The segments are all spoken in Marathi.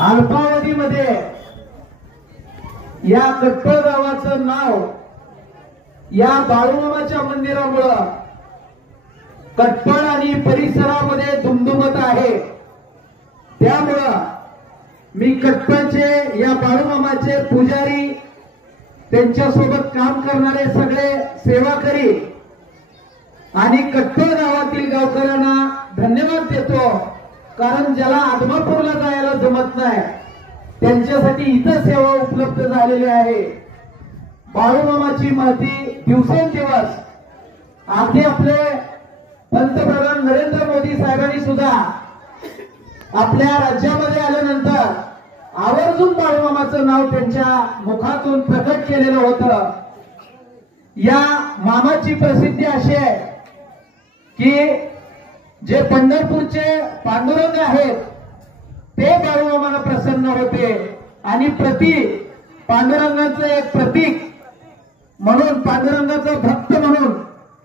अल्पावधीमध्ये या कट्टळ गावाचं नाव या बाळूमामाच्या मंदिरामुळं कट्टळ आणि परिसरामध्ये दुमदुमत आहे। त्यामुळं मी कट्टळचे या बाळूमामाचे पुजारी, त्यांच्यासोबत काम करणारे सगळे सेवाकरी आणि कट्टळ गावातील गावकऱ्यांना धन्यवाद देतो। कारण ज्याला आदमापूरला जायला जमत नाही त्यांच्यासाठी इथं सेवा उपलब्ध झालेली आहे। बाळूमामाची महती दिवसेंदिवस अगदी आपले पंतप्रधान नरेंद्र मोदी साहेबांनी सुद्धा आपल्या राज्यामध्ये आल्यानंतर आवर्जून बाळूमामाचं नाव त्यांच्या मुखातून प्रकट केलेलं होतं। या मामाची प्रसिद्धी अशी आहे की जे पंढरपूरचे पांडुरंग आहेत ते बाळूमामाला प्रसन्न होते आणि पांडुरंगाचं एक प्रतीक म्हणून, पांडुरंगाचं भक्त म्हणून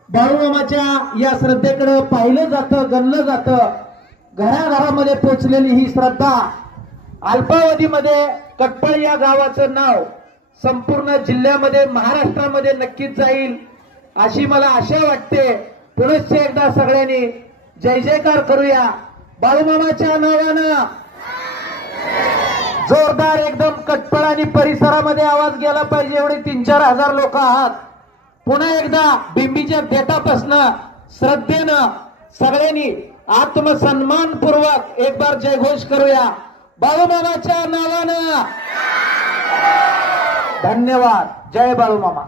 बाळूमामाच्या या श्रद्धेकडे पाहिलं जातं, गणलं जातं। घराघरामध्ये पोचलेली ही श्रद्धा अल्पावधीमध्ये कट्टळ या गावाचं नाव संपूर्ण जिल्ह्यामध्ये, महाराष्ट्रामध्ये नक्कीच जाईल अशी मला आशा वाटते। पुनश्च एकदा सगळ्यांनी जय जयकार करूया बाळूमामाच्या नावानं। जोरदार एकदम कट्टळ आणि परिसरामध्ये आवाज गेला पाहिजे, एवढे 3-4 हजार लोक आहात। पुन्हा एकदा बिंबीच्या बेटापासनं श्रद्धेनं सगळ्यांनी आत्मसन्मानपूर्वक एक बार जयघोष करूया बाळूमामाच्या नावानं। धन्यवाद। जय बाळूमामा।